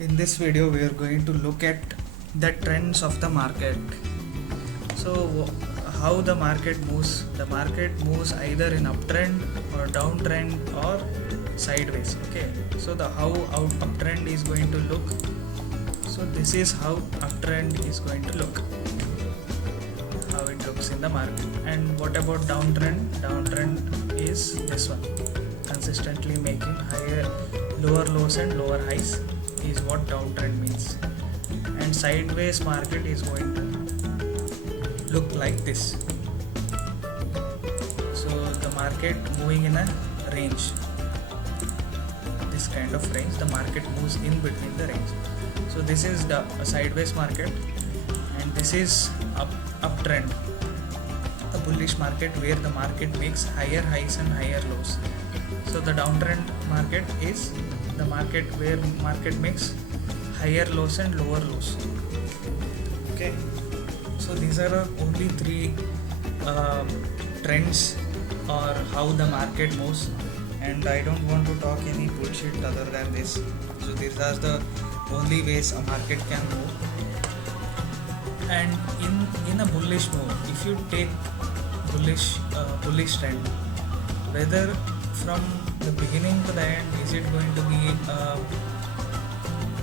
In this video we are going to look at the trends of the market. So how the market moves either in uptrend or downtrend or sideways. Okay, so the how uptrend is going to look. So this is how uptrend is going to look, how it looks in the market. And what about downtrend is this one, consistently making lower lows and lower highs is what downtrend means. And sideways market is going to look like this. So the market moving in a range, this kind of range, the market moves in between the range. So this is the sideways market, and this is uptrend, a bullish market where the market makes higher highs and higher lows. So the downtrend market is the market where market makes higher lows and lower lows. Okay, so these are only three trends or how the market moves, and I don't want to talk any bullshit other than this. So these are the only ways a market can move. And in a bullish move, if you take bullish trend, whether from the beginning to the end, is it going to be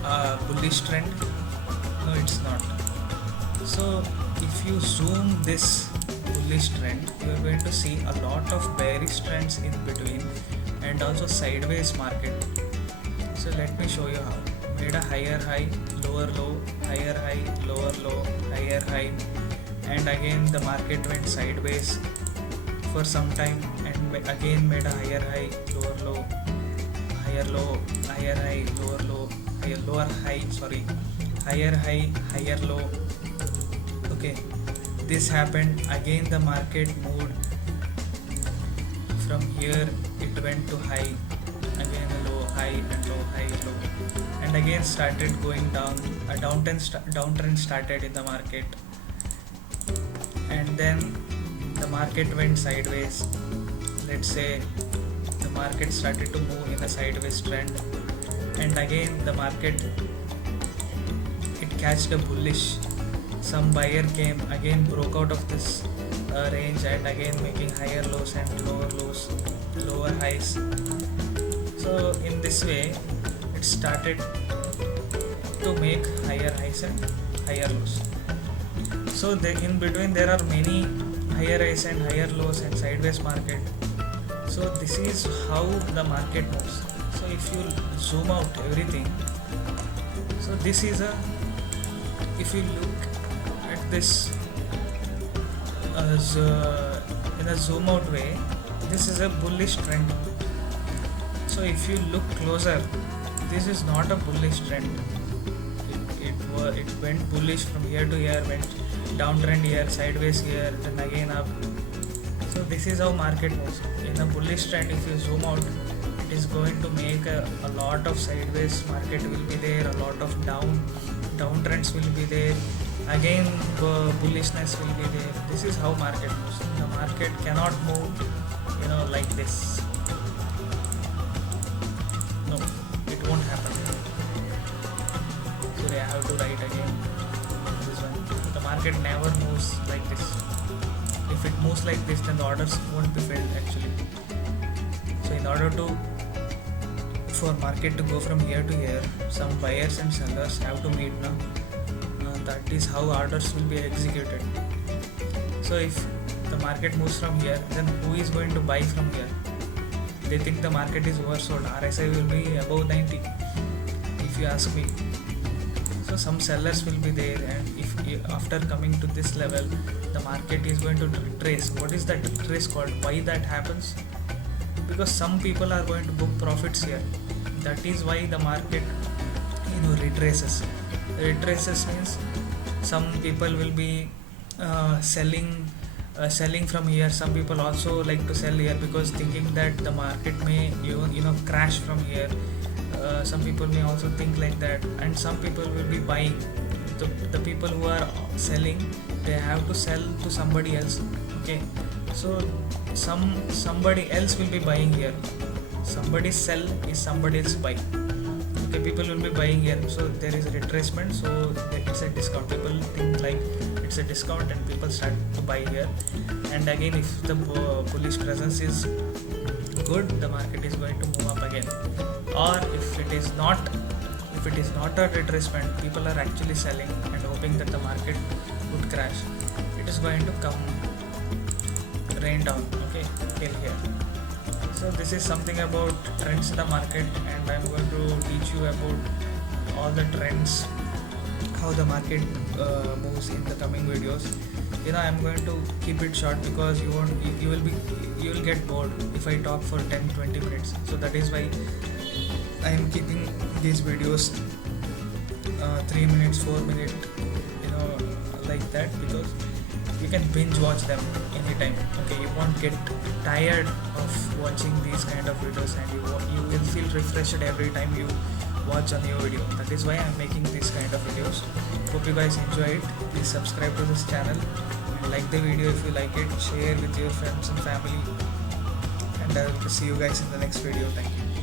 a bullish trend? No, it's not. So if you zoom this bullish trend, you are going to see a lot of bearish trends in between and also sideways market. So let me show you how. Made a higher high, lower low, higher high, lower low, higher high, and again the market went sideways for some time and again made a higher high, lower low, higher low, higher high, lower low, lower high, higher high, higher low. Okay, this happened again. The market moved from here, it went to high, again a low, high and low, high, low, and again started going down. A downtrend started in the market, and then the market went sideways. Let's say the market started to move in a sideways trend, and again the market, it catched a bullish. Some buyer came, again broke out of this range, and again making higher lows and lower lows, lower highs. So in this way it started to make higher highs and higher lows. So in between there are many higher highs and higher lows and sideways market. So this is how the market moves. So if you zoom out everything, so this is if you look at this in a zoom out way, this is a bullish trend. So if you look closer, this is not a bullish trend. It went bullish from here to here, went downtrend here, sideways here, then again up. So this is how market moves. In a bullish trend, if you zoom out, it is going to make a lot of sideways market will be there, a lot of downtrends will be there, again bullishness will be there. This is how market moves. The market cannot move like this. No, it won't happen. Sorry, I have to write again this one. The market never moves like this. If it moves like this, then the orders won't be filled actually. So in order for market to go from here to here, some buyers and sellers have to meet now. That is how orders will be executed. So if the market moves from here, then who is going to buy from here? They think the market is oversold. RSI will be above 90 if you ask me. So some sellers will be there, and if after coming to this level, the market is going to retrace. What is that retrace called? Why that happens? Because some people are going to book profits here. That is why the market retraces. Retraces means some people will be selling from here. Some people also like to sell here because thinking that the market may crash from here. Some people may also think like that, and some people will be buying. The people who are selling, they have to sell to somebody else. Okay, so somebody else will be buying here. Somebody sell is somebody else buy. okay, people will be buying here, so there is a retracement, so it's a discount. People think like it's a discount and people start to buy here. And again, if the bullish presence is good, the market is going to move up again. Or if it is not a retracement, people are actually selling and hoping that the market would crash, it is going to come rain down, okay, till here. So this is something about trends in the market, and I'm going to teach you about all the trends, how the market moves in the coming videos. I'm going to keep it short because you will get bored if I talk for 10-20 minutes. So that is why I am keeping these videos 3 minutes, 4 minutes, like that, because you can binge watch them anytime. Okay, you won't get tired of watching these kind of videos, and you will feel refreshed every time you watch a new video. That is why I'm making these kind of videos. Hope you guys enjoy it. Please subscribe to this channel and like the video if you like it. Share with your friends and family, and I will see you guys in the next video. Thank you.